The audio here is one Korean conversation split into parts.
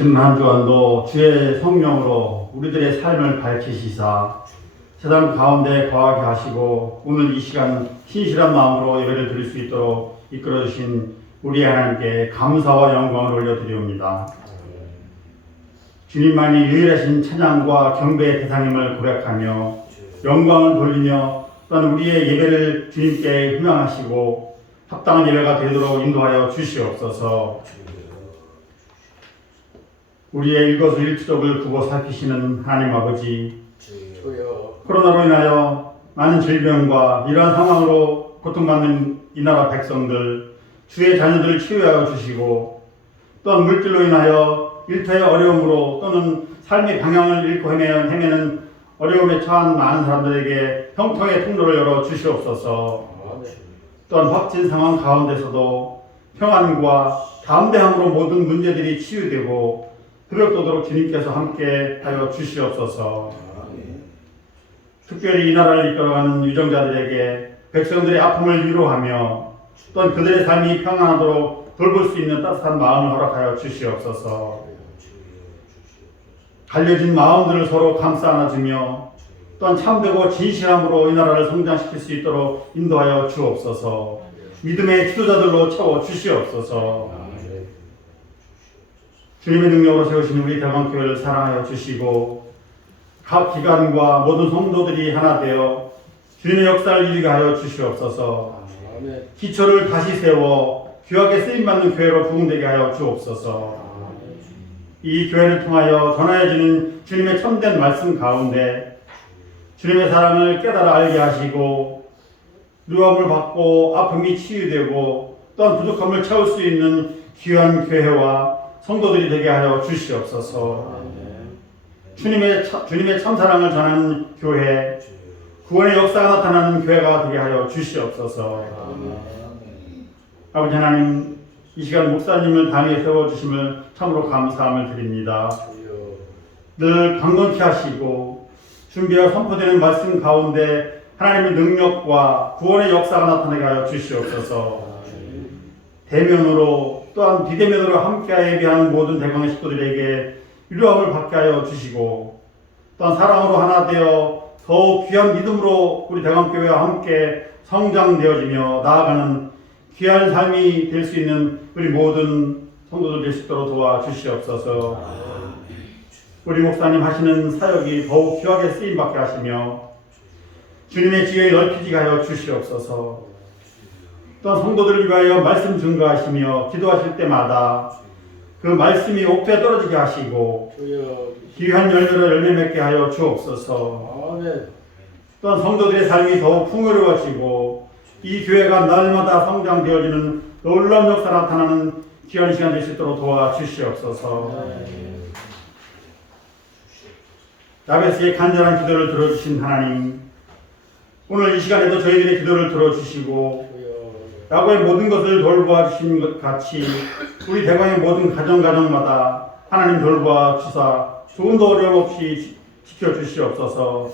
지난 한 주간도 주의 성령으로 우리들의 삶을 밝히시사 세상 가운데 거하게 하시고 오늘 이 시간 신실한 마음으로 예배를 드릴 수 있도록 이끌어주신 우리 하나님께 감사와 영광을 올려드리옵니다. 주님만이 유일하신 찬양과 경배의 대상임을 고백하며 영광을 돌리며 또한 우리의 예배를 주님께 희망하시고 합당한 예배가 되도록 인도하여 주시옵소서. 우리의 일거수일투족을 두고 살피시는 하나님 아버지, 코로나로 인하여 많은 질병과 이러한 상황으로 고통받는 이 나라 백성들, 주의 자녀들을 치유하여 주시고 또한 물질로 인하여 일터의 어려움으로 또는 삶의 방향을 잃고 헤매는 어려움에 처한 많은 사람들에게 형통의 통로를 열어 주시옵소서. 또한 확진 상황 가운데서도 평안과 담대함으로 모든 문제들이 치유되고 흡역도록 주님께서 함께 하여 주시옵소서. 특별히 이 나라를 이끌어가는 유정자들에게 백성들의 아픔을 위로하며 또한 그들의 삶이 평안하도록 돌볼 수 있는 따뜻한 마음을 허락하여 주시옵소서. 갈려진 마음들을 서로 감싸 안아주며 또한 참되고 진실함으로 이 나라를 성장시킬 수 있도록 인도하여 주옵소서. 믿음의 지도자들로 채워 주시옵소서. 주님의 능력으로 세우신 우리 대광교회를 사랑하여 주시고 각 기관과 모든 성도들이 하나 되어 주님의 역사를 이루게 하여 주시옵소서. 기초를 다시 세워 귀하게 쓰임받는 교회로 부흥되게 하여 주옵소서. 이 교회를 통하여 전하여지는 주님의 참된 말씀 가운데 주님의 사랑을 깨달아 알게 하시고 누움을 받고 아픔이 치유되고 또한 부족함을 채울 수 있는 귀한 교회와 성도들이 되게 하여 주시옵소서. 주님의 참사랑을 전하는 교회, 구원의 역사가 나타나는 교회가 되게 하여 주시옵소서. 아버지 하나님, 이 시간 목사님을 단위에 세워주심을 참으로 감사함을 드립니다. 늘 강건케 하시고 준비와 선포되는 말씀 가운데 하나님의 능력과 구원의 역사가 나타나게 하여 주시옵소서. 대면으로 또한 비대면으로 함께 예배하는 모든 대광의 식구들에게 위로함을 받게 하여 주시고 또한 사랑으로 하나 되어 더욱 귀한 믿음으로 우리 대광교회와 함께 성장되어지며 나아가는 귀한 삶이 될 수 있는 우리 모든 성도들 될 수 있도록 도와주시옵소서. 우리 목사님 하시는 사역이 더욱 귀하게 쓰임받게 하시며 주님의 지혜에 넓히게 하여 주시옵소서. 또한 성도들을 위하여 말씀 증거하시며 기도하실 때마다 그 말씀이 옥토에 떨어지게 하시고 귀한 열매를 열매 맺게 하여 주옵소서. 또한 성도들의 삶이 더욱 풍요로워지고 이 교회가 날마다 성장되어지는 놀라운 역사 나타나는 귀한 시간 될 수 있도록 도와주시옵소서. 야베스의 간절한 기도를 들어주신 하나님, 오늘 이 시간에도 저희들의 기도를 들어주시고 야고의 모든 것을 돌보아 주신 것 같이 우리 대광의 모든 가정마다 하나님 돌보아 주사 조금도 어려움 없이 지켜주시옵소서.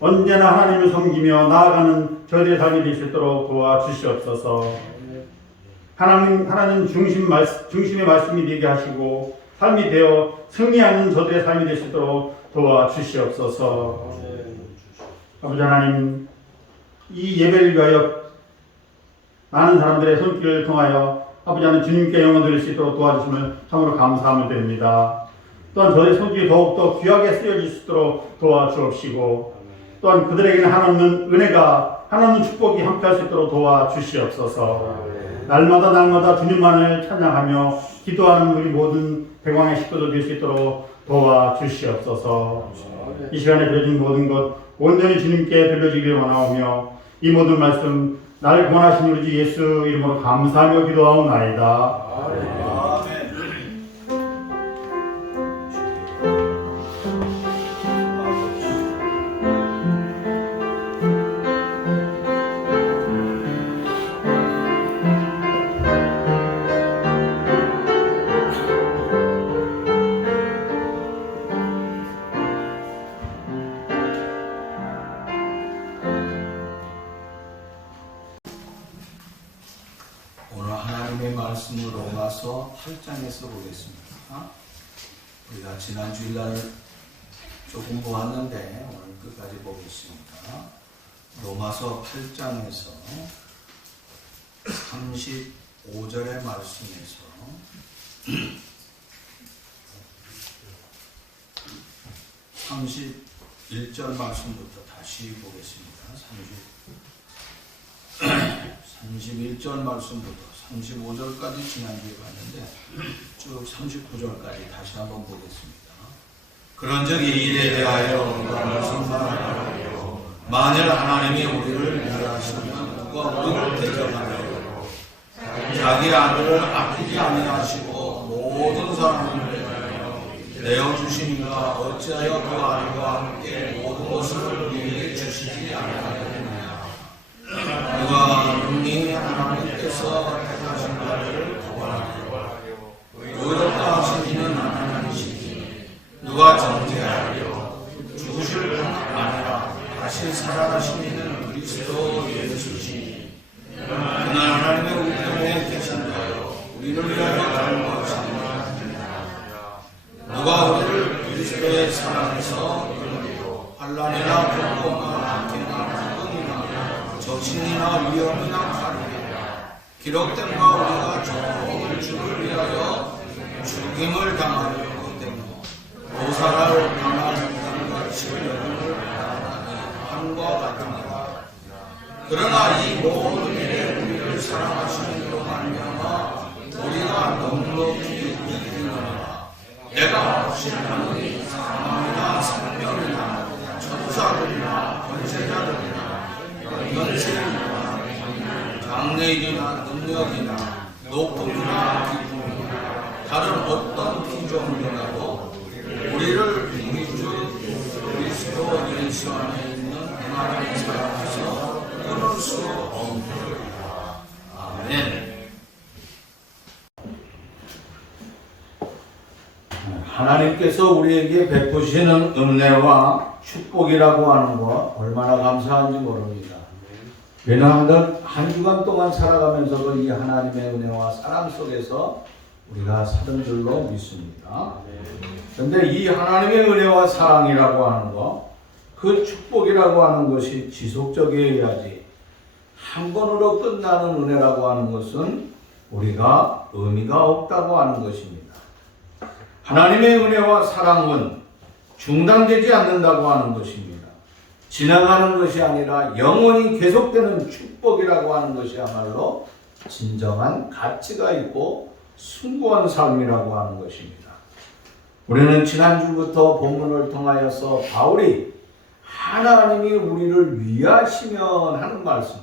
언제나 하나님을 섬기며 나아가는 저희들의 삶이 될 수 있도록 도와주시옵소서. 하나님 중심의 말씀이 되게 하시고 삶이 되어 승리하는 저들의 삶이 될 수 있도록 도와주시옵소서. 아버지 하나님, 이 예배를 위하여 많은 사람들의 손길을 통하여 아버지 하나님 주님께 영광 드릴 수 있도록 도와주심을 참으로 감사함을 드립니다. 또한 저의 손길이 더욱더 귀하게 쓰여질 수 있도록 도와주옵시고 또한 그들에게는 한없는 은혜가 한없는 축복이 함께할 수 있도록 도와주시옵소서. 날마다 주님만을 찬양하며 기도하는 우리 모든 백왕의 식구들 될 수 있도록 도와주시옵소서. 이 시간에 드려진 모든 것 온전히 주님께 들려지기를 원하오며 이 모든 말씀 나를 구원하신 우리 주 예수 이름으로 감사하며 기도하옵나이다. 오늘 하나님의 말씀을 로마서 8장에서 보겠습니다. 우리가 지난 주일날 조금 보았는데 오늘 끝까지 보겠습니다. 로마서 8장에서 35절의 말씀에서 31절 말씀부터 다시 보겠습니다. 31절 말씀부터 35절까지 지난주에 봤는데 쭉 39절까지 다시 한번 보겠습니다. 그런즉 이 일에 대하여 우리가 무슨 말하나요? 만일 하나님이 우리를 위하시면 누가 우리를 대적하나요? 자기 아들을 아끼지 아니하시고 모든 사람을 내어주시니까 어찌하여 그 아들과 함께 모든 것을 우리에게 주시지 아니하느냐? 누가 능히 하나님께서 택하신 자를 구원하리요? 의롭다 하신 이는 하나님이시니 누가 정죄하리요? 죽으실 뿐 아니라 다시 살아나신 이는 그리스도 예수시니 그날 하나님의 우편에 계신 자요 우리를 위하여 간구하시니 누가 우리를 그리스도의 사랑에서 이루리요? 환난이나 공고나 박해나 죽음이나 적신이나 위험이나 칼이나 기록된 바 우리가 좋은 주를 위하여 죽임을 당하려고 되며 도살을 당하는 같이 여름을 당하니 함과 같으니라. 그러나 이 모든 일에 우리를 사랑하시는 이로 말미암아 우리가 넉넉히 이기느니라. 내가 신하니 사망이나 생명이나 천사들이나 권세자들이나 연세이나 장래일이나 능력이나 높음이나 기쁨이나 다른 어떤 피조물이라도 우리를 우리 주 그리스도 예수 안에 있는 하나님의 사랑에서 끊을 수 없느니라. 아멘. 하나님께서 우리에게 베푸시는 은혜와 축복이라고 하는 거 얼마나 감사한지 모릅니다. 왜냐하면 한 주간 동안 살아가면서도 이 하나님의 은혜와 사랑 속에서 우리가 사는 줄로 믿습니다. 그런데 이 하나님의 은혜와 사랑이라고 하는 거, 그 축복이라고 하는 것이 지속적이어야지 한 번으로 끝나는 은혜라고 하는 것은 우리가 의미가 없다고 하는 것입니다. 하나님의 은혜와 사랑은 중단되지 않는다고 하는 것입니다. 지나가는 것이 아니라 영원히 계속되는 축복이라고 하는 것이야말로 진정한 가치가 있고 숭고한 삶이라고 하는 것입니다. 우리는 지난주부터 본문을 통하여서 바울이 하나님이 우리를 위하시면 하는 말씀,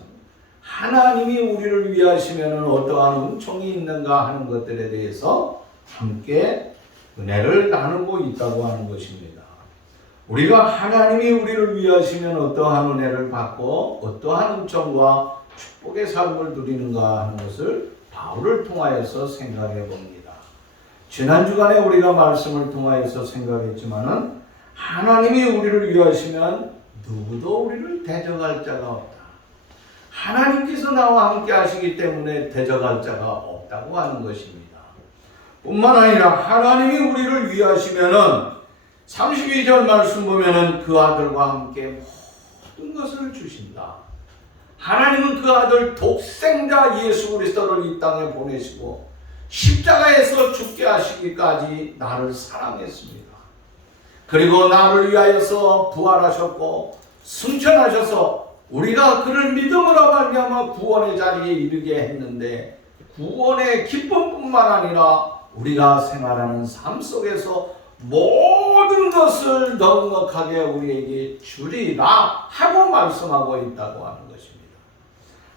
하나님이 우리를 위하시면 어떠한 은총이 있는가 하는 것들에 대해서 함께 은혜를 나누고 있다고 하는 것입니다. 우리가 하나님이 우리를 위하시면 어떠한 은혜를 받고 어떠한 은총과 축복의 삶을 누리는가 하는 것을 바울을 통하여서 생각해 봅니다. 지난 주간에 우리가 말씀을 통하여서 생각했지만은 하나님이 우리를 위하시면 누구도 우리를 대적할 자가 없다. 하나님께서 나와 함께 하시기 때문에 대적할 자가 없다고 하는 것입니다. 뿐만 아니라 하나님이 우리를 위하시면은 32절 말씀 보면은 그 아들과 함께 모든 것을 주신다. 하나님은 그 아들 독생자 예수 그리스도를 이 땅에 보내시고 십자가에서 죽게 하시기까지 나를 사랑했습니다. 그리고 나를 위하여서 부활하셨고 승천하셔서 우리가 그를 믿음으로 말미암아 구원의 자리에 이르게 했는데 구원의 기쁨뿐만 아니라 우리가 생활하는 삶 속에서 모든 것을 넉넉하게 우리에게 주리라 하고 말씀하고 있다고 하는 것입니다.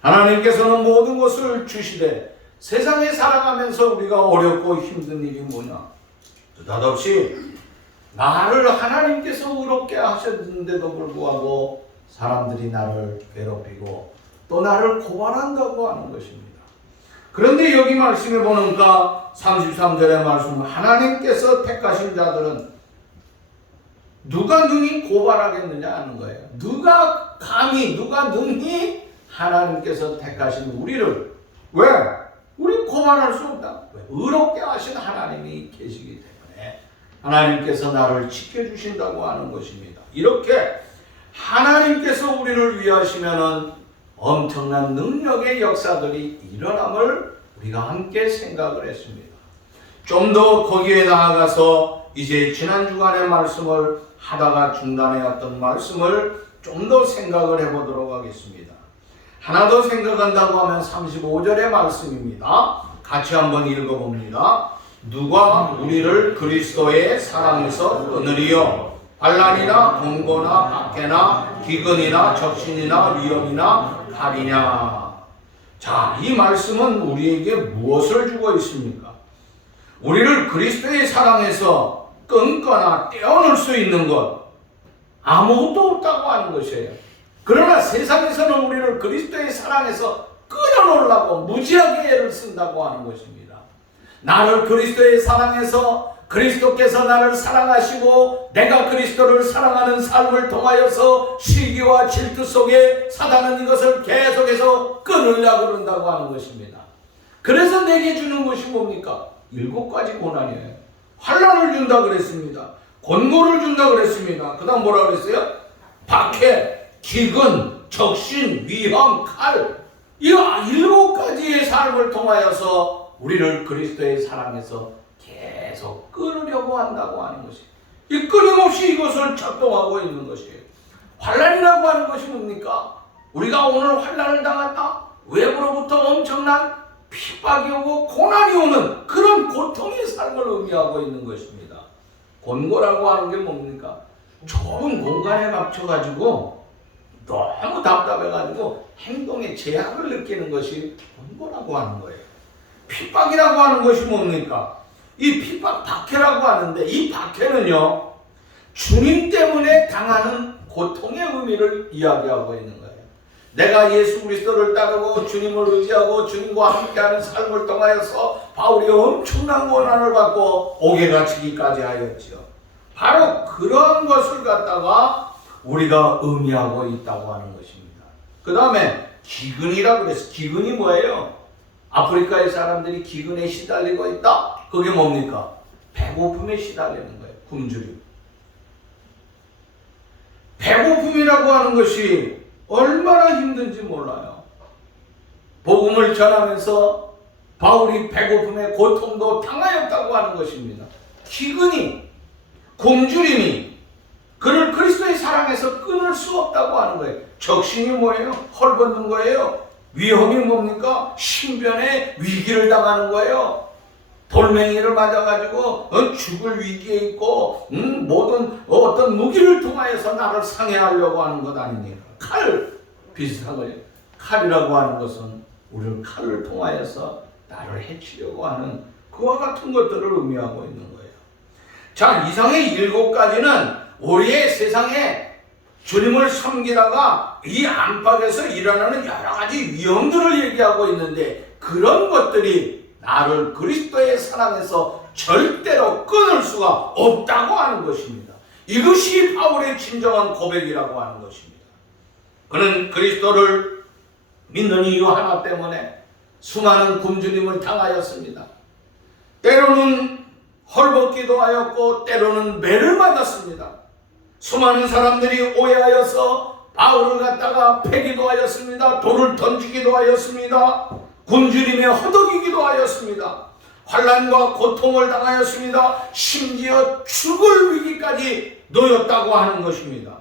하나님께서는 모든 것을 주시되 세상에 살아가면서 우리가 어렵고 힘든 일이 뭐냐? 느닷없이 나를 하나님께서 의롭게 하셨는데도 불구하고 사람들이 나를 괴롭히고 또 나를 고발한다고 하는 것입니다. 그런데 여기 말씀에 보니까 33절의 말씀, 하나님께서 택하신 자들은 누가 능히 고발하겠느냐 하는 거예요. 누가 능히 하나님께서 택하신 우리를, 왜? 우리 고발할 수 없다. 왜? 의롭게 하신 하나님이 계시기 때문에 하나님께서 나를 지켜주신다고 하는 것입니다. 이렇게 하나님께서 우리를 위하시면은 엄청난 능력의 역사들이 일어남을 우리가 함께 생각을 했습니다. 좀 더 거기에 나아가서 이제 지난 주간의 말씀을 하다가 중단해왔던 말씀을 좀 더 생각을 해보도록 하겠습니다. 하나 더 생각한다고 하면 35절의 말씀입니다. 같이 한번 읽어봅니다. 누가 우리를 그리스도의 사랑에서 끊으리요? 환난이나 공고나 박해나 기근이나 적신이나 위험이나 칼이냐. 자, 이 말씀은 우리에게 무엇을 주고 있습니까? 우리를 그리스도의 사랑에서 끊거나 떼어놓을 수 있는 것 아무것도 없다고 하는 것이에요. 그러나 세상에서는 우리를 그리스도의 사랑에서 끊어놓으려고 무지하게 애를 쓴다고 하는 것입니다. 나를 그리스도의 사랑에서 그리스도께서 나를 사랑하시고 내가 그리스도를 사랑하는 삶을 통하여서 시기와 질투 속에 사단은 이것을 계속해서 끊으려고 그런다고 하는 것입니다. 그래서 내게 주는 것이 뭡니까? 7가지 고난이에요. 환난을 준다 그랬습니다. 권고를 준다 그랬습니다. 그 다음 뭐라 그랬어요? 박해, 기근, 적신, 위험, 칼. 이 7가지의 삶을 통하여서 우리를 그리스도의 사랑에서 계속 끊으려고 한다고 하는 것이에요. 이 끊임없이 이것을 작동하고 있는 것이에요. 환난이라고 하는 것이 뭡니까? 우리가 오늘 환난을 당했다. 외부로부터 엄청난 핍박이 오고 고난이 오는 그런 고통의 삶을 의미하고 있는 것입니다. 권고라고 하는 게 뭡니까? 좁은 공간에 맞춰가지고 너무 답답해가지고 행동에 제약을 느끼는 것이 권고라고 하는 거예요. 핍박이라고 하는 것이 뭡니까? 이 핍박 박해라고 하는데 이 박해는요 주님 때문에 당하는 고통의 의미를 이야기하고 있는 거예요. 내가 예수 그리스도를 따르고 주님을 의지하고 주님과 함께하는 삶을 통하여서 바울이 엄청난 고난을 받고 옥에 갇히기까지 하였지요. 바로 그런 것을 갖다가 우리가 의미하고 있다고 하는 것입니다. 그 다음에 기근이라고 그랬어요. 기근이 뭐예요? 아프리카의 사람들이 기근에 시달리고 있다? 그게 뭡니까? 배고픔에 시달리는 거예요. 굶주림. 배고픔이라고 하는 것이 얼마나 힘든지 몰라요. 복음을 전하면서 바울이 배고픔의 고통도 당하였다고 하는 것입니다. 기근이, 굶주림이 그를 그리스도의 사랑에서 끊을 수 없다고 하는 거예요. 적신이 뭐예요? 헐벗는 거예요. 위험이 뭡니까? 신변에 위기를 당하는 거예요. 돌멩이를 맞아가지고 죽을 위기에 있고 모든 어떤 무기를 통하여서 나를 상해하려고 하는 것 아닙니까? 칼 비슷한 거예요. 칼이라고 하는 것은 우리를 칼을 통하여서 나를 해치려고 하는 그와 같은 것들을 의미하고 있는 거예요. 자, 이상의 7가지는 우리의 세상에 주님을 섬기다가 이 안팎에서 일어나는 여러 가지 위험들을 얘기하고 있는데 그런 것들이 나를 그리스도의 사랑에서 절대로 끊을 수가 없다고 하는 것입니다. 이것이 바울의 진정한 고백이라고 하는 것입니다. 그는 그리스도를 믿는 이유 하나 때문에 수많은 굶주림을 당하였습니다. 때로는 헐벗기도 하였고 때로는 매를 맞았습니다. 수많은 사람들이 오해하여서 바울을 갖다가 패기도 하였습니다. 돌을 던지기도 하였습니다. 굶주림에 허덕이기도 하였습니다. 환난과 고통을 당하였습니다. 심지어 죽을 위기까지 놓였다고 하는 것입니다.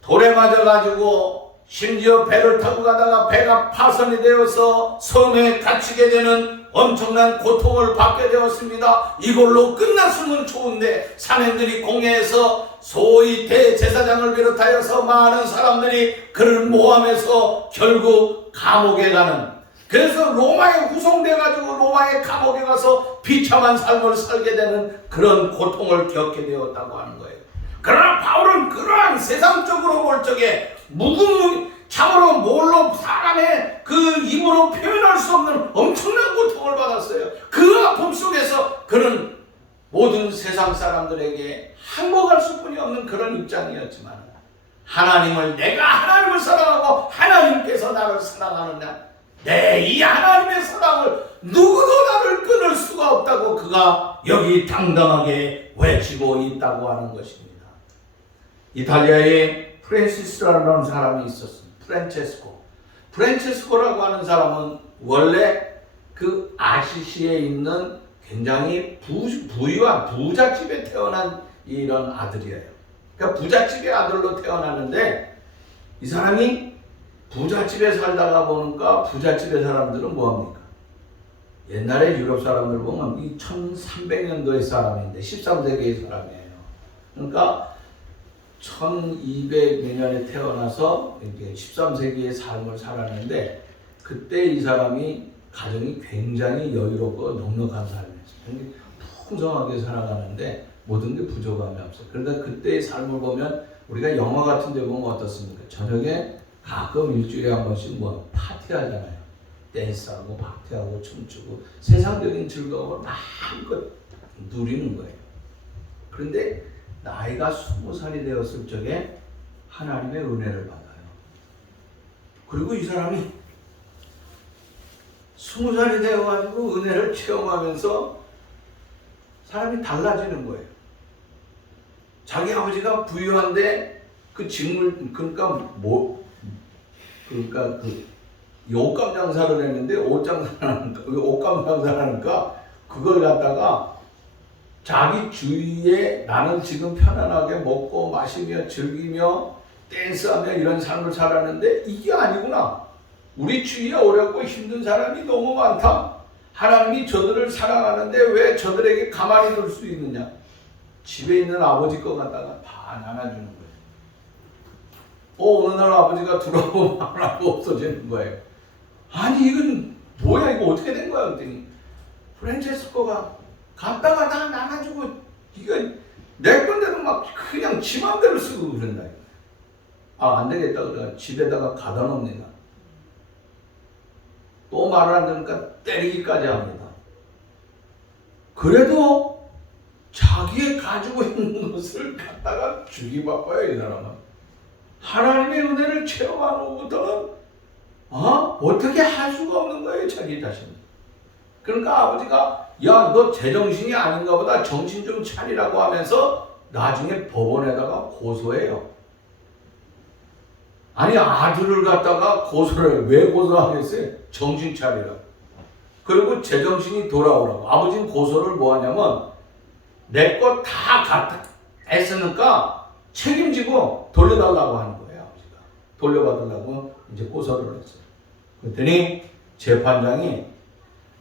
돌에 맞아가지고 심지어 배를 타고 가다가 배가 파손이 되어서 섬에 갇히게 되는 엄청난 고통을 받게 되었습니다. 이걸로 끝났으면 좋은데 사람들이 공회에서 소위 대제사장을 비롯하여서 많은 사람들이 그를 모함해서 결국 감옥에 가는, 그래서 로마에 후송돼가지고 로마의 감옥에 가서 비참한 삶을 살게 되는 그런 고통을 겪게 되었다고 하는 거예요. 그러나 바울은 그러한 세상적으로 볼 적에 참으로 뭘로 사람의 그 입으로 표현할 수 없는 엄청난 고통을 받았어요. 그 아픔 속에서 그는 모든 세상 사람들에게 항복할 수뿐이 없는 그런 입장이었지만 내가 하나님을 사랑하고 하나님께서 나를 사랑하느냐, 내 이 하나님의 사랑을 누구도 나를 끊을 수가 없다고 그가 여기 당당하게 외치고 있다고 하는 것입니다. 이탈리아에 프란시스라는 사람이 있었습니다. 프란체스코라고 하는 사람은 원래 그 아시시에 있는 굉장히 부유한 부잣집에 태어난 이런 아들이에요. 그러니까 부잣집의 아들로 태어났는데 이 사람이 부잣집에 살다가 보니까 부잣집의 사람들은 뭐합니까? 옛날에 유럽 사람들 보면 이 1300년도의 사람인데 13세기의 사람이에요. 그러니까 1200년에 태어나서 이제 13세기의 삶을 살았는데 그때 이 사람이 가정이 굉장히 여유롭고 넉넉한 삶이었어요. 풍성하게 살아가는데 모든 게 부족함이 없어요. 그러다 그때의 삶을 보면 우리가 영화 같은 데 보면 어떻습니까? 저녁에 가끔 일주일에 한 번씩 뭐 파티하잖아요. 댄스하고 파티하고 춤추고 세상적인 즐거움을 마음껏 누리는 거예요. 그런데 나이가 20살이 되었을 적에 하나님의 은혜를 받아요. 그리고 이 사람이 20살이 되어가지고 은혜를 체험하면서 사람이 달라지는 거예요. 자기 아버지가 부유한데 그 직물, 그러니까 옷감 장사를 했는데 옷감 장사를 하니까 그걸 갖다가 자기 주위에 나는 지금 편안하게 먹고 마시며 즐기며 댄스하며 이런 삶을 살았는데 이게 아니구나. 우리 주위에 어렵고 힘든 사람이 너무 많다. 하나님이 저들을 사랑하는데 왜 저들에게 가만히 둘 수 있느냐. 집에 있는 아버지 거 갖다가 다 나눠주는 거예요. 어느 날 아버지가 들어오면 하나도 없어지는 거예요. 아니 이건 뭐야, 이거 어떻게 된 거야 그랬더니 프란체스코가 갔다가 다 나눠주고 이건 내 건데도 막 그냥 지 맘대로 쓰고 그런다. 아, 안 되겠다 그래가 집에다가 가다 놉니다. 또 말을 안 들으니까 때리기까지 합니다. 그래도 자기의 가지고 있는 것을 갖다가 주기 바빠요, 이 사람은. 하나님의 은혜를 체험한 후부터는 어떻게 할 수가 없는 거예요, 자기 자신. 그러니까 아버지가 야, 너 제정신이 아닌가 보다, 정신 좀 차리라고 하면서 나중에 법원에다가 고소해요. 아니, 아들을 갖다가 고소를 왜 고소하겠어요? 정신 차리라. 그리고 제정신이 돌아오라고. 아버지는 고소를 뭐 하냐면 내 거 다 갖다 했으니까 책임지고 돌려달라고 하는 거예요, 아버지가. 돌려받으려고 이제 고소를 했어요. 그랬더니 재판장이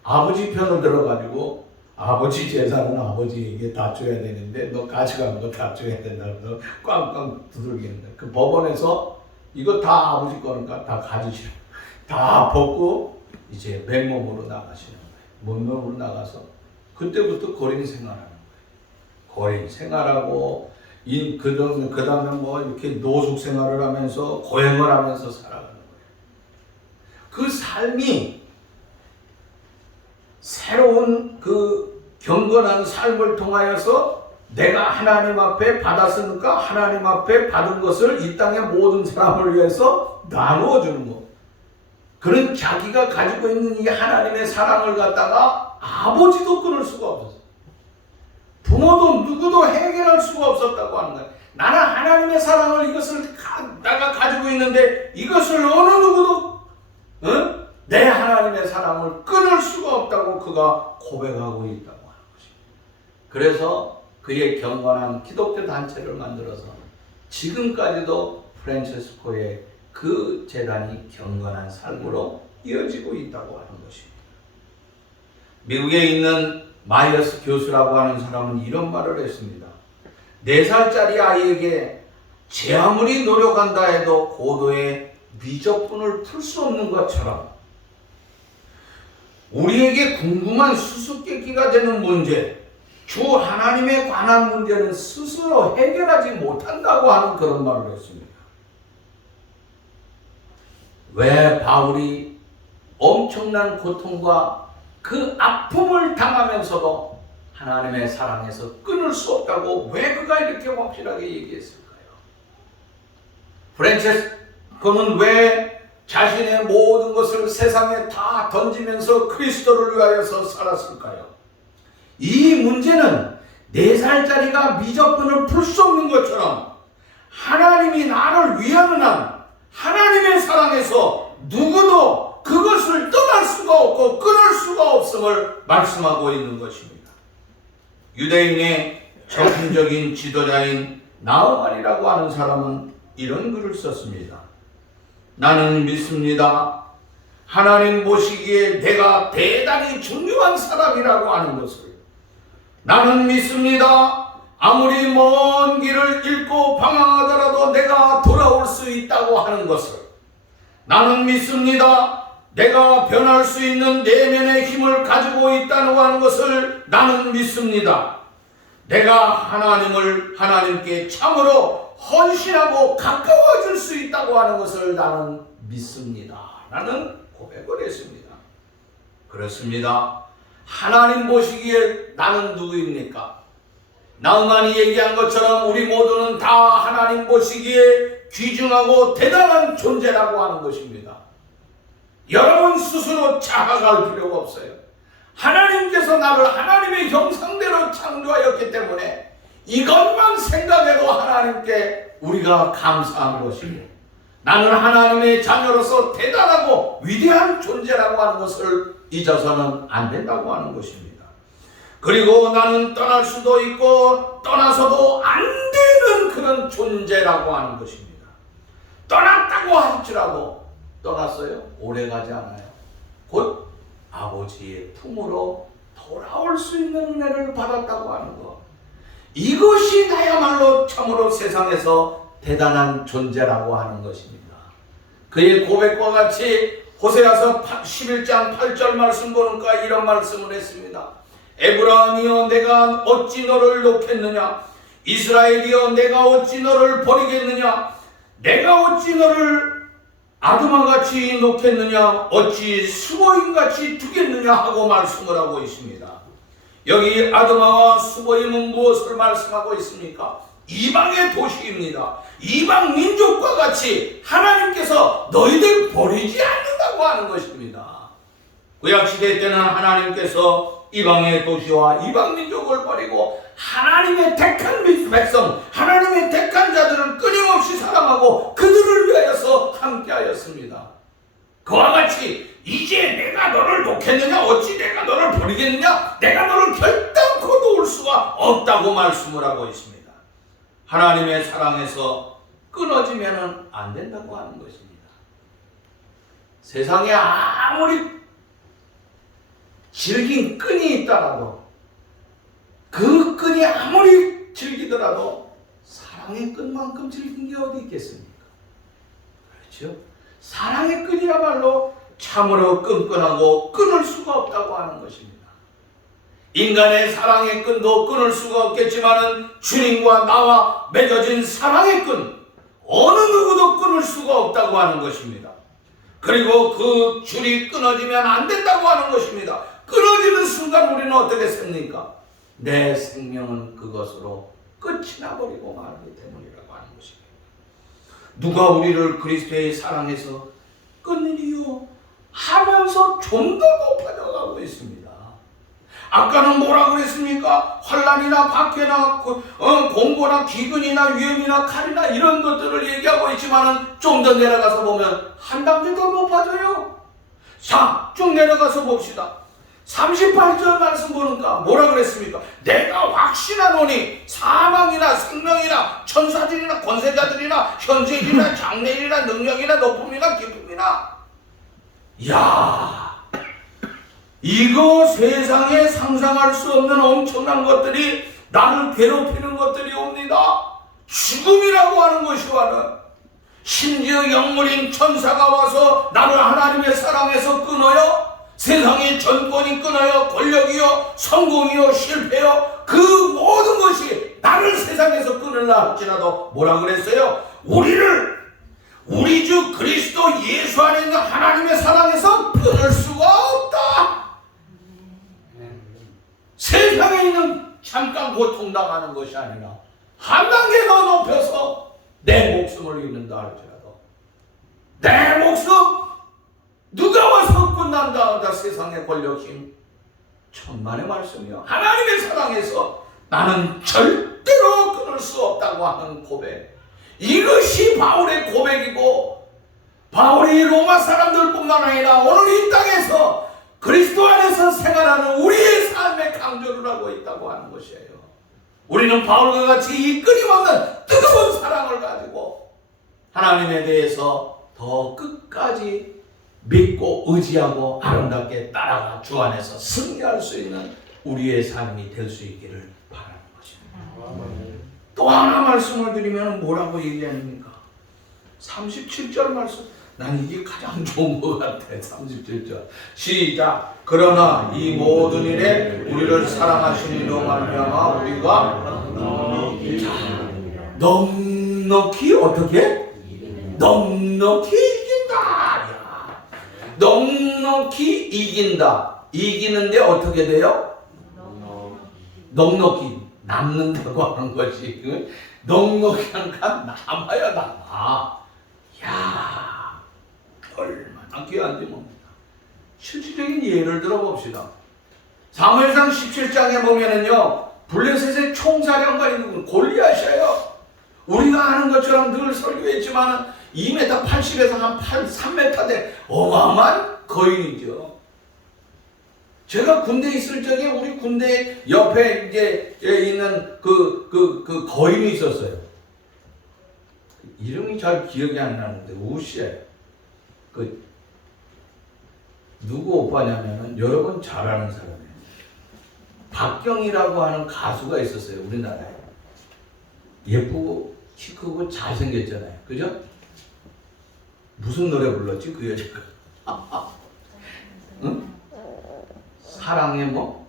아버지 편을 들어가지고 아버지 재산은 아버지에게 다 줘야 되는데 너 가져간 거 다 줘야 된다. 너 꽝꽝 두들기는 거예요. 그 법원에서 이거 다 아버지 거니까 다 가지시라. 다 벗고 이제 맨몸으로 나가시는 거예요. 맨몸으로 나가서 그때부터 거린 생활하는 거예요. 거린 생활하고 그 다음에 뭐 이렇게 노숙 생활을 하면서 고행을 하면서 살아가는 거예요. 그 삶이 새로운 그 경건한 삶을 통하여서 내가 하나님 앞에 받았으니까 하나님 앞에 받은 것을 이 땅의 모든 사람을 위해서 나누어 주는 것. 그런 자기가 가지고 있는 이 하나님의 사랑을 갖다가 아버지도 끊을 수가 없었어요. 부모도 누구도 해결할 수가 없었다고 하는 거예요. 나는 하나님의 사랑을 이것을 내가 가지고 있는데 이것을 어느 누구도 내 하나님의 사랑을 끊을 수가 없다고 그가 고백하고 있다고 하는 것입니다. 그래서 그의 경건한 기독교 단체를 만들어서 지금까지도 프란체스코의 그 재단이 경건한 삶으로 이어지고 있다고 하는 것입니다. 미국에 있는 마이어스 교수라고 하는 사람은 이런 말을 했습니다. 4살짜리 아이에게 제 아무리 노력한다 해도 고도의 미적분을 풀 수 없는 것처럼 우리에게 궁금한 수수께끼가 되는 문제, 주 하나님에 관한 문제는 스스로 해결하지 못한다고 하는 그런 말을 했습니다. 왜 바울이 엄청난 고통과 그 아픔을 당하면서도 하나님의 사랑에서 끊을 수 없다고 왜 그가 이렇게 확실하게 얘기했을까요? 프란체스코는 왜 자신의 모든 것을 세상에 다 던지면서 그리스도를 위하여서 살았을까요? 이 문제는 4살짜리가 미적분을 풀 수 없는 것처럼 하나님이 나를 위하는 한 하나님의 사랑에서 누구도 그것을 떠날 수가 없고 끊을 수가 없음을 말씀하고 있는 것입니다. 유대인의 정신적인 지도자인 나흐만이라고 하는 사람은 이런 글을 썼습니다. 나는 믿습니다. 하나님 보시기에 내가 대단히 중요한 사람이라고 하는 것을. 나는 믿습니다. 아무리 먼 길을 잃고 방황하더라도 내가 돌아올 수 있다고 하는 것을. 나는 믿습니다. 내가 변할 수 있는 내면의 힘을 가지고 있다고 하는 것을 나는 믿습니다. 내가 하나님께 참으로 헌신하고 가까워질 수 있다고 하는 것을 나는 믿습니다. 라는 고백을 했습니다. 그렇습니다. 하나님 보시기에 나는 누구입니까? 나흐만이 얘기한 것처럼 우리 모두는 다 하나님 보시기에 귀중하고 대단한 존재라고 하는 것입니다. 여러분 스스로 자각할 필요가 없어요. 하나님께서 나를 하나님의 형상대로 창조하였기 때문에 이것만 생각해도 하나님께 우리가 감사하는 것이고, 나는 하나님의 자녀로서 대단하고 위대한 존재라고 하는 것을 잊어서는 안 된다고 하는 것입니다. 그리고 나는 떠날 수도 있고 떠나서도 안 되는 그런 존재라고 하는 것입니다. 떠났다고 할지라도 떠났어요? 오래가지 않아요. 곧 아버지의 품으로 돌아올 수 있는 은혜를 받았다고 하는 것. 이것이 나야말로 참으로 세상에서 대단한 존재라고 하는 것입니다. 그의 고백과 같이 호세아서 11장 8절 말씀 보니까 이런 말씀을 했습니다. 에브라임이여 내가 어찌 너를 놓겠느냐? 이스라엘이여 내가 어찌 너를 버리겠느냐? 내가 어찌 너를 아두마같이 놓겠느냐? 어찌 수보임같이 두겠느냐? 하고 말씀을 하고 있습니다. 여기 아두마와 수보임은 무엇을 말씀하고 있습니까? 이방의 도시입니다. 이방 민족과 같이 하나님께서 너희들 버리지 않는다고 하는 것입니다. 구약시대 때는 하나님께서 이방의 도시와 이방 민족을 버리고 하나님의 택한 백성, 하나님의 택한 자들을 끊임없이 사랑하고 그들을 위하여서 함께하였습니다. 그와 같이 이제 내가 너를 놓겠느냐? 어찌 내가 너를 버리겠느냐? 내가 너를 결단코 놓을 수가 없다고 말씀을 하고 있습니다. 하나님의 사랑에서 끊어지면 안 된다고 하는 것입니다. 세상에 아무리 질긴 끈이 있더라도, 그 끈이 아무리 질기더라도 사랑의 끈만큼 질긴 게 어디 있겠습니까? 그렇죠? 사랑의 끈이야말로 참으로 끈끈하고 끊을 수가 없다고 하는 것입니다. 인간의 사랑의 끈도 끊을 수가 없겠지만은 주님과 나와 맺어진 사랑의 끈, 어느 누구도 끊을 수가 없다고 하는 것입니다. 그리고 그 줄이 끊어지면 안 된다고 하는 것입니다. 끊어지는 순간 우리는 어떻게 삽니까? 내 생명은 그것으로 끝이 나버리고 말하기 때문이라고 하는 것입니다. 누가 우리를 그리스도의 사랑에서 끊으리요? 하면서 좀 더 높아져 가고 있습니다. 아까는 뭐라 그랬습니까? 환난이나 박해나 공고나 기근이나 위험이나 칼이나 이런 것들을 얘기하고 있지만은 좀 더 내려가서 보면 한 단계 더 높아져요. 자, 쭉 내려가서 봅시다. 38절 말씀 보니까 뭐라 그랬습니까? 내가 확신하노니 사망이나 생명이나 천사들이나 권세자들이나 현재일이나 장래일이나 능력이나 높음이나 기쁨이나, 이야, 이거 세상에 상상할 수 없는 엄청난 것들이 나를 괴롭히는 것들이 옵니다. 죽음이라고 하는 것이 와는, 심지어 영물인 천사가 와서 나를 하나님의 사랑에서 끊어요. 세상의 전권이 끊어요. 권력이요, 성공이요, 실패요, 그 모든 것이 나를 세상에서 끊으려 할지라도 뭐라 그랬어요? 우리 주 그리스도 예수 안에 있는 하나님의 사랑에서 끊을 수가 없다. 세상에 있는 잠깐 고통당하는 것이 아니라 한 단계 더 높여서 내 목숨을 잃는다 할지라도, 내 목숨 누가 와서 끝난다 하다 세상의 권력 힘, 천만의 말씀이요, 하나님의 사랑에서 나는 절대로 끊을 수 없다고 하는 고백. 이것이 바울의 고백이고, 바울이 로마 사람들뿐만 아니라 오늘 이 땅에서 그리스도 안에서 생활하는 우리의 삶의 강조를 하고 있다고 하는 것이에요. 우리는 바울과 같이 이 끊임없는 뜨거운 사랑을 가지고 하나님에 대해서 더 끝까지 믿고 의지하고 아름답게 따라가 주 안에서 승리할 수 있는 우리의 삶이 될 수 있기를 바라는 것입니다. 또 하나 말씀을 드리면 뭐라고 얘기합니까? 37절 말씀. 난 이게 가장 좋은 것 같아. 37절 시작. 그러나 이 모든 일에 우리를 사랑하시는 이로 말미암아 우리가 넉넉히 어떻게? 넉넉히 이긴다. 야. 넉넉히 이긴다. 이기는데 어떻게 돼요? 넉넉히 남는다고 하는 것이. 넉넉히 하니까 남아요, 남아. 야, 얼마나 귀한지 뭡니다. 실질적인 예를 들어봅시다. 사무엘상 17장에 보면은요, 블레셋의 총사령관이 누군 골리앗이에요. 우리가 아는 것처럼 늘 설교했지만 2m 80에서 한 3m 대 어마어마한 거인이죠. 제가 군대 있을 적에 우리 군대 옆에 이제 있는 그 거인이 있었어요. 이름이 잘 기억이 안 나는데 우시예요. 그 누구 오빠냐면은 여러분 잘 아는 사람이에요. 박경이라고 하는 가수가 있었어요, 우리나라에. 예쁘고 키 크고 잘생겼잖아요, 그죠? 무슨 노래 불렀지 그 여자가? 응? 사랑해 뭐?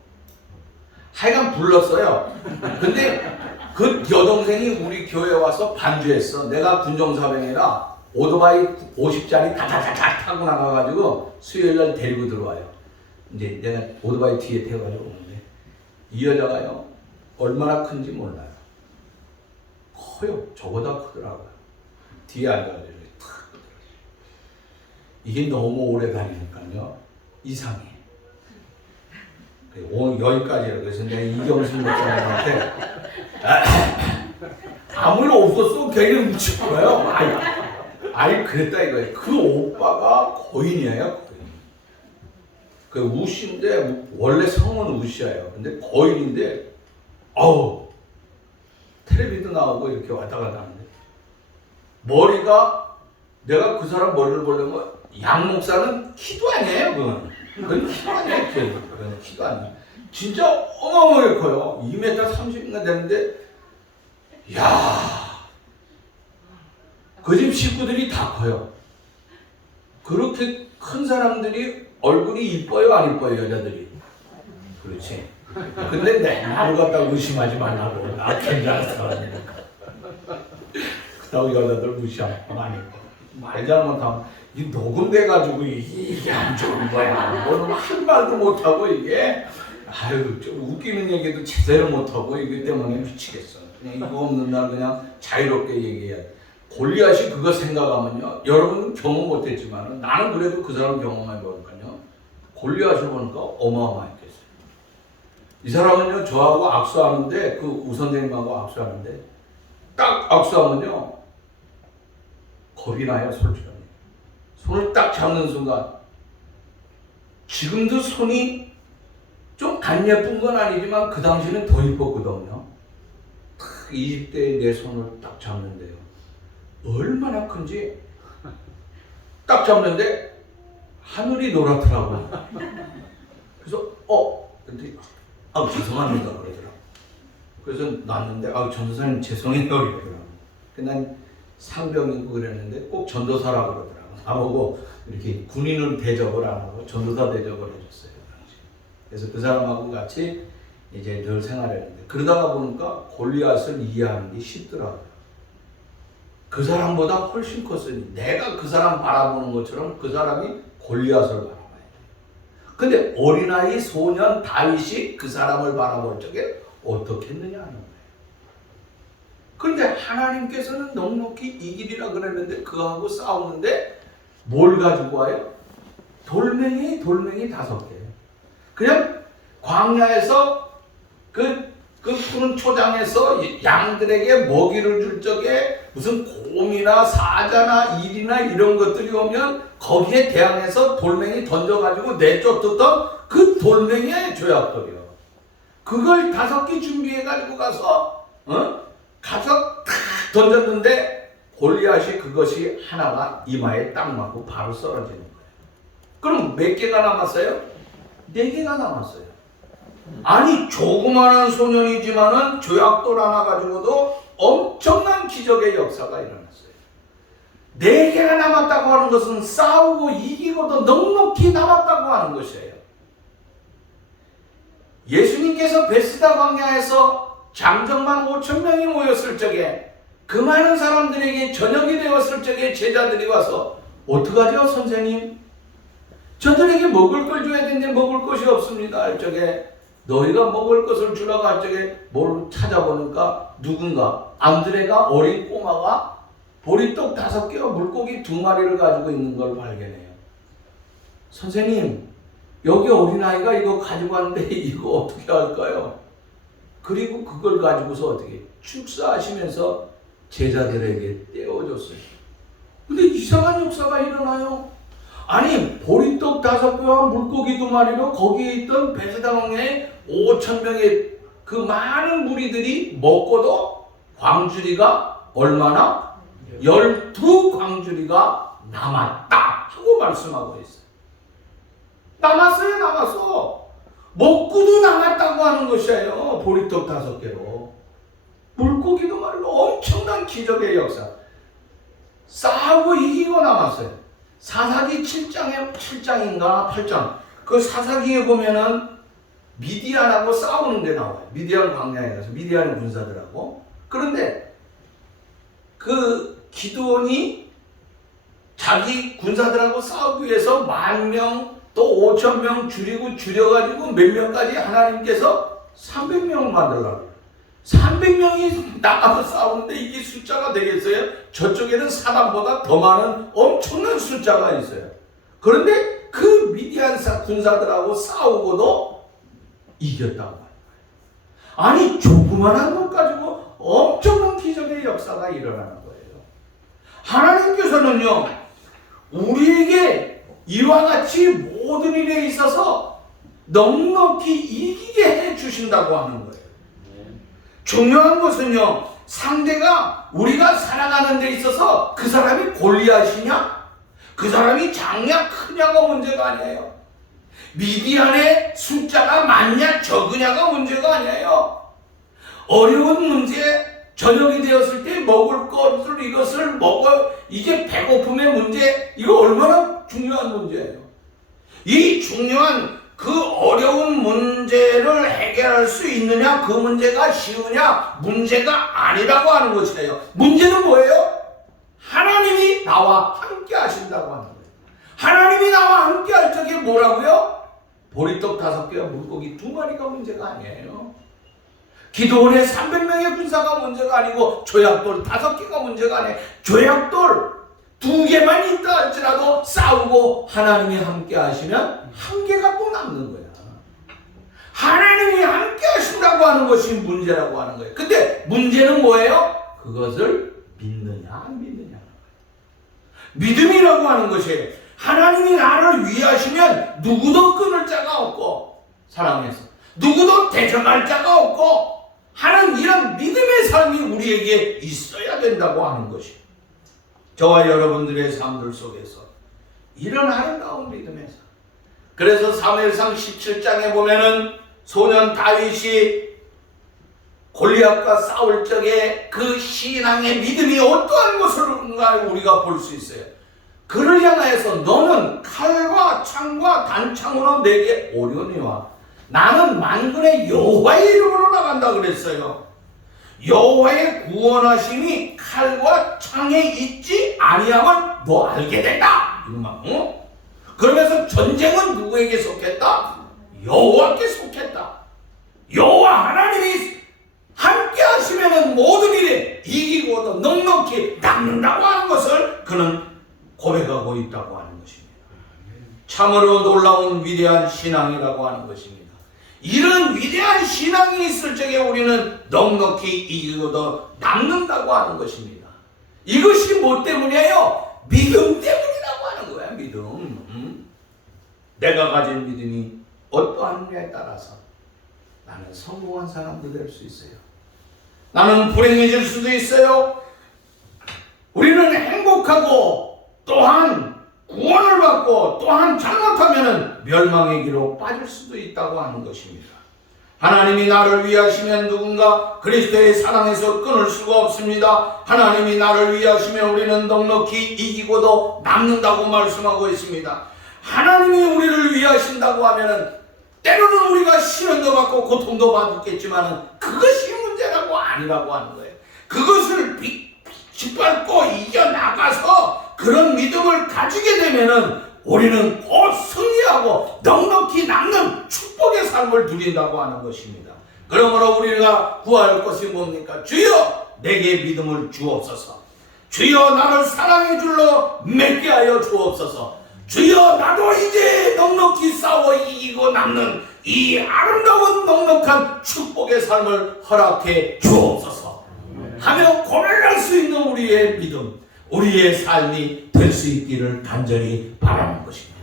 하여간 불렀어요. 근데 그 여동생이 우리 교회에 와서 반주했어. 내가 군종사병이라 오토바이 50짜리 다다다다 타고 나가가지고 수요일날 데리고 들어와요. 이제 내가 오토바이 뒤에 태워가지고 오는데 이 여자가요 얼마나 큰지 몰라요. 커요. 저보다 크더라고요. 뒤에 앉아가지고 탁 이게 너무 오래 다니니까요 이상해. 오늘 여기까지라고. 그래서 내가 이경순 목사님한테 아무 일 없었어 걔를 묻힌 거예요. 아이 그랬다 이거예요. 그 오빠가 거인이에요, 거인. 그 우씨인데 원래 성은 우씨예요. 근데 거인인데 아우 텔레비도 나오고 이렇게 왔다 갔다 하는데 머리가 내가 그 사람 머리를 보려면 양 목사는 키도 아니에요. 그건 키도 아니에요. 그건 키도 아니에요. 진짜 어마어마하게 커요. 2m 30인가 되는데 야 그 집 식구들이 다 커요. 그렇게 큰 사람들이 얼굴이 이뻐요, 안 이뻐요, 여자들이? 그렇지. 근데 내가 갖다 의심하지 말라고. 나 괜찮았어. 그렇다고 여자들 무시하고 안 이뻐. 말 잘못하면 이 녹음돼가지고 이게 안 좋은 거야. 너는 한 말도 못하고 이게 아유 좀 웃기는 얘기도 제대로 못하고 이기 때문에 미치겠어. 그냥 이거 없는 날 그냥 자유롭게 얘기해야 돼. 골리앗이 그거 생각하면요. 여러분은 경험 못했지만 나는 그래도 그 사람 경험해 보니까요. 골리앗을 보니까 어마어마했겠어요. 이 사람은요 저하고 악수하는데 그 우선생님하고 악수하는데 딱 악수하면요 겁이 나요, 솔직히. 손을 딱 잡는 순간 지금도 손이 좀 안 예쁜 건 아니지만 그 당시는 더 예뻤거든요. 20대에 내 손을 딱 잡는데요. 얼마나 큰지 딱 잡는데 하늘이 노랗더라고요. 그래서 근데 죄송합니다 그러더라고요. 그래서 놨는데 전도사님 죄송해요 이러더라고요. 난 상병이고 그랬는데 꼭 전도사라고 그러더라고요. 나보고 이렇게 군인은 대접을 안 하고 전도사 대접을 해줬어요. 그래서 그 사람하고 같이 이제 늘 생활했는데 그러다가 보니까 골리앗을 이해하는 게 쉽더라고요. 그 사람보다 훨씬 컸으니 내가 그 사람 바라보는 것처럼 그 사람이 골리앗을 바라봐야 돼요. 근데 어린아이 소년 다윗이 그 사람을 바라볼 적에 어떻게 했느냐 하는 거예요. 그런데 하나님께서는 넉넉히 이기리라 그랬는데 그거하고 싸우는데 뭘 가지고 와요? 돌멩이 5개. 그냥 광야에서 그 그 푸른 초장에서 양들에게 먹이를 줄 적에 무슨 곰이나 사자나 일이나 이런 것들이 오면 거기에 대항해서 돌멩이 던져가지고 내쫓았던 그 돌멩이의 조약돌이요. 그걸 5개 준비해가지고 가서 가서 탁 던졌는데 골리앗이 그것이 하나가 이마에 딱 맞고 바로 쓰러지는 거예요. 그럼 몇 개가 남았어요? 4개가 남았어요. 아니 조그마한 소년이지만은 조약돌 하나 가지고도 엄청난 기적의 역사가 일어났어요. 4개가 남았다고 하는 것은 싸우고 이기고도 넉넉히 남았다고 하는 것이에요. 예수님께서 베스다 광야에서 장정만 5,000명이 모였을 적에 그 많은 사람들에게 저녁이 되었을 적에 제자들이 와서 어떡하죠 선생님? 저들에게 먹을 걸 줘야 되는데 먹을 것이 없습니다 할 적에 너희가 먹을 것을 주라고 할 적에 뭘 찾아보니까 누군가 안드레가 어린 꼬마가 보리떡 5개와 물고기 2마리를 가지고 있는 걸 발견해요. 선생님 여기 어린아이가 이거 가지고 왔는데 이거 어떻게 할까요? 그리고 그걸 가지고서 어떻게 축사하시면서 제자들에게 떼어줬어요. 근데 이상한 역사가 일어나요. 아니 보리떡 5개와 물고기 2마리로 거기에 있던 베스다 광야에 5,000명의 그 많은 무리들이 먹고도 광주리가 얼마나? 12광주리가 남았다 하고 말씀하고 있어요. 남았어. 먹고도 남았다고 하는 것이에요. 보리떡 5개로. 물고기 2마리로 엄청난 기적의 역사. 싸우고 이기고 남았어요. 사사기 7장인가 8장. 그 사사기에 보면은 미디안하고 싸우는 게 나와요. 미디안 광야에 가서 미디안 군사들하고. 그런데 그 기드온이 자기 군사들하고 싸우기 위해서 10,000명 또 5,000명 줄여가지고 몇 명까지 하나님께서 300명을 만들라고. 300명이 나가서 싸우는데 이게 숫자가 되겠어요? 저쪽에는 사람보다 더 많은 엄청난 숫자가 있어요. 그런데 그 미디안 군사들하고 싸우고도 이겼다고 하는 거예요. 아니 조그만한 것 가지고 엄청난 기적의 역사가 일어나는 거예요. 하나님께서는요 우리에게 이와 같이 모든 일에 있어서 넉넉히 이기게 해주신다고 하는 거예요. 중요한 것은요 상대가 우리가 살아가는 데 있어서 그 사람이 골리앗이냐 그 사람이 작냐 크냐가 문제가 아니에요. 미디안의 숫자가 많냐 적으냐가 문제가 아니에요. 어려운 문제 저녁이 되었을 때 먹을 것을 이것을 먹어 이게 배고픔의 문제 이거 얼마나 중요한 문제예요. 이 중요한 그 어려운 문제를 해결할 수 있느냐 그 문제가 쉬우냐 문제가 아니라고 하는 것이에요. 문제는 뭐예요? 하나님이 나와 함께 하신다고 하는 거예요. 하나님이 나와 함께 할 적에 뭐라고요? 보리떡 5개와 물고기 2마리가 문제가 아니에요. 기드온의 300명의 군사가 문제가 아니고 조약돌 5개가 문제가 아니에요. 조약돌 2개만 있다 할지라도 싸우고 하나님이 함께 하시면 1개가 또 남는 거야. 하나님이 함께 하신다고 하는 것이 문제라고 하는 거예요. 근데 문제는 뭐예요? 그것을 믿느냐 안 믿느냐. 믿음이라고 하는 것이 하나님이 나를 위하시면 누구도 끊을 자가 없고 사랑해서 누구도 대적할 자가 없고 하는 이런 믿음의 삶이 우리에게 있어야 된다고 하는 것이 저와 여러분들의 삶들 속에서 이런 아름다운 믿음의 삶. 그래서 사무엘상 17장에 보면은 소년 다윗이 골리앗과 싸울 적에 그 신앙의 믿음이 어떠한 것인가 우리가 볼 수 있어요. 그를 향하여서 너는 칼과 창과 단창으로 내게 오려니와 나는 만군의 여호와의 이름으로 나간다 그랬어요. 여호와의 구원하심이 칼과 창에 있지 아니함을 너 알게 된다. 그러면서 전쟁은 누구에게 속했다? 여호와께 속했다. 여호와 하나님이 함께 하시면 모든 일에 이기고도 넉넉히 남는다고 하는 것을 그는 고백하고 있다고 하는 것입니다. 참으로 놀라운 위대한 신앙이라고 하는 것입니다. 이런 위대한 신앙이 있을 적에 우리는 넉넉히 이기고도 남는다고 하는 것입니다. 이것이 뭐 때문이에요? 믿음 때문이라고 하는 거야. 믿음. 내가 가진 믿음이 어떠하느냐에 따라서 나는 성공한 사람도 될 수 있어요. 나는 불행해질 수도 있어요. 우리는 행복하고 또한 구원을 받고 또한 잘못하면 멸망의 길로 빠질 수도 있다고 하는 것입니다. 하나님이 나를 위하시면 누군가 그리스도의 사랑에서 끊을 수가 없습니다. 하나님이 나를 위하시면 우리는 넉넉히 이기고도 남는다고 말씀하고 있습니다. 하나님이 우리를 위하신다고 하면은 때로는 우리가 시련도 받고 고통도 받겠지만 그것이 문제라고 아니라고 하는 거예요. 그것을 짓밟고 이겨나가서 그런 믿음을 가지게 되면은 우리는 곧 승리하고 넉넉히 남는 축복의 삶을 누린다고 하는 것입니다. 그러므로 우리가 구할 것이 뭡니까? 주여 내게 믿음을 주옵소서. 주여 나를 사랑의 줄로 맺게 하여 주옵소서. 주여 나도 이제 넉넉히 싸워 이기고 남는 이 아름다운 넉넉한 축복의 삶을 허락해 주옵소서 하며 고백할 수 있는 우리의 믿음, 우리의 삶이 될 수 있기를 간절히 바라는 것입니다.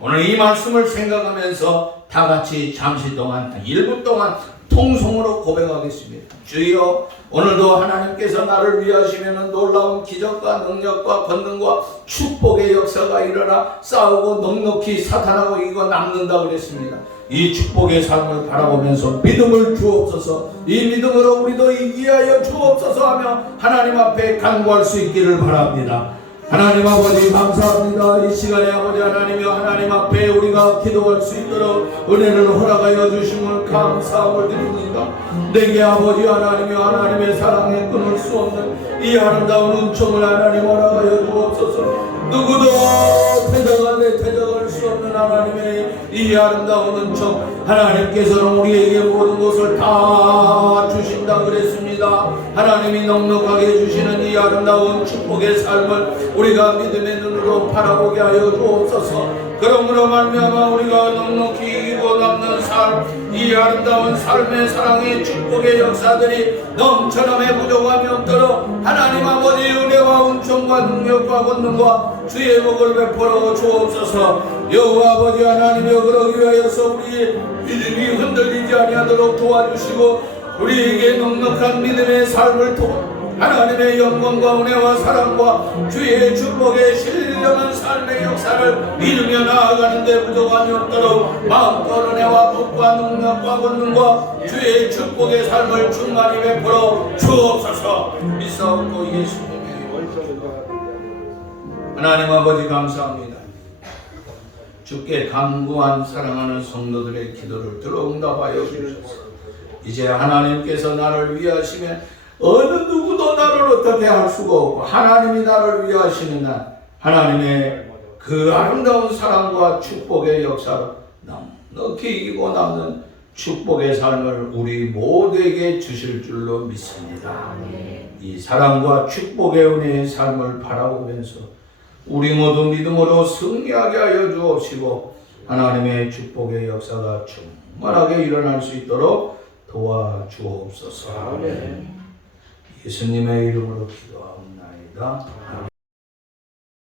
오늘 이 말씀을 생각하면서 다 같이 잠시 동안 1분 동안 통성으로 고백하겠습니다. 주여 오늘도 하나님께서 나를 위하시면 놀라운 기적과 능력과 권능과 축복의 역사가 일어나 싸우고 넉넉히 사탄하고 이거 남는다 그랬습니다. 이 축복의 삶을 바라보면서 믿음을 주옵소서. 이 믿음으로 우리도 이기게 하여 주옵소서 하며 하나님 앞에 간구할 수 있기를 바랍니다. 하나님 아버지 감사합니다. 이 시간에 아버지 하나님이여 하나님 앞에 우리가 기도할 수 있도록 은혜를 허락하여 주심을 감사함을 드립니다. 내게 아버지 하나님이여 하나님의 사랑에 끊을 수 없는 이 아름다운 은총을 하나님 허락하여 주옵소서. 누구도 대적할 수 없는 하나님의 이 아름다운 은총, 하나님께서는 우리에게 모든 것을 다 주신다 그랬습니다. 하나님이 넉넉하게 주시는 이 아름다운 축복의 삶을 우리가 믿음의 눈으로 바라보게 하여 주옵소서. 그러므로 말미암아 우리가 넉넉히 이기고 남는 삶, 이 아름다운 삶의 사랑의 축복의 역사들이 넘쳐남에 부족함이 없도록 하나님 아버지 은혜와 은총과 능력과 권능과 주의 복을 베풀어 주옵소서. 여호와 아버지 하나님이여 그러기 위하여서 우리의 믿음이 흔들리지 아니하도록 도와주시고 우리에게 넉넉한 믿음의 삶을 통해 하나님의 영광과 은혜와 사랑과 주의 축복의 신령한 삶의 역사를 이루며 나아가는 데 부족함이 없도록 마음과 은혜와 복과 능력과 권능과 주의 축복의 삶을 충만히 베풀어 주옵소서. 믿사옵고 예수님의 하나님 아버지 감사합니다. 주께 간구한 사랑하는 성도들의 기도를 들어 응답하여 주옵소서. 이제 하나님께서 나를 위하시면 어느 누구도 나를 어떻게 할 수가 없고 하나님이 나를 위하시는 날 하나님의 그 아름다운 사랑과 축복의 역사로 넉넉히 이기고 남는 축복의 삶을 우리 모두에게 주실 줄로 믿습니다. 이 사랑과 축복의 은혜의 삶을 바라보면서 우리 모두 믿음으로 승리하게 하여 주옵시고 하나님의 축복의 역사가 충만하게 일어날 수 있도록 도와주옵소서. 예수님의 이름으로 기도하옵나이다.